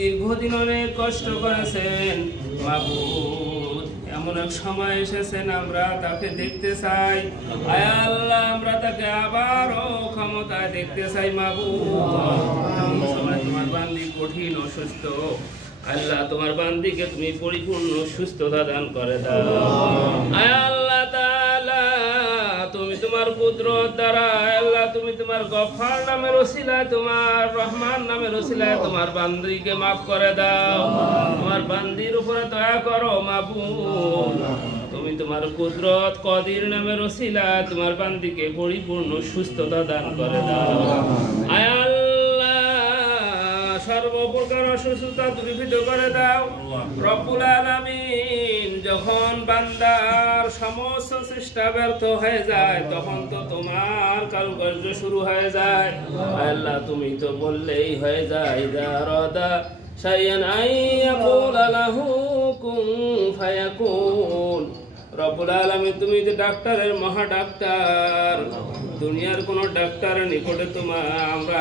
দীর্ঘদিন অনেক কষ্ট করেছেন মাবুদ, এমন এক সময় এসেছেন আমরা তাকে দেখতে চাই। আয় আল্লাহ, আমরা তাকে আবারও ক্ষমতায় দেখতে চাই মাবুদ। এমন সময় তোমার বান্দি কঠিন অসুস্থ, আল্লাহ তোমার বান্দিকে তুমি পরিপূর্ণ সুস্থতা দান করে দাও। আয় আল্লাহ তাআলা, তুমি তোমার কুদরত দ্বারা আল্লাহ তুমি তোমার গফফার নামের ওসিলায়, তোমার রহমান নামের ওসিলায় তোমার বান্দিকে মাফ করে দাও। তোমার বান্দির উপরে দয়া করো মাবুদ। তুমি তোমার কুদরত কদির নামের ওসিলায় তোমার বান্দিকে পরিপূর্ণ সুস্থতা দান করে দাও। আয় আল্লাহ, সর্বপ্রকার অসুস্থতা দূরীভূত করে দাও রব্বুল আলামিন। যখন বান্দার সমস্ত চেষ্টা ব্যর্থ হয়ে যায়, তখন তো তোমার কারুকার্য শুরু হয়ে যায়। আল্লাহ, তুমি তো বললেই হয়ে যায়, ইযা আরাদা শাইআন আইয়াকুলা লাহু কুন ফায়াকুন। রব্বুল আলামিন, তুমি তো ডাক্তারের মহা ডাক্তার, দুনিয়ার কোন ডাক্তারের নিকটে আমরা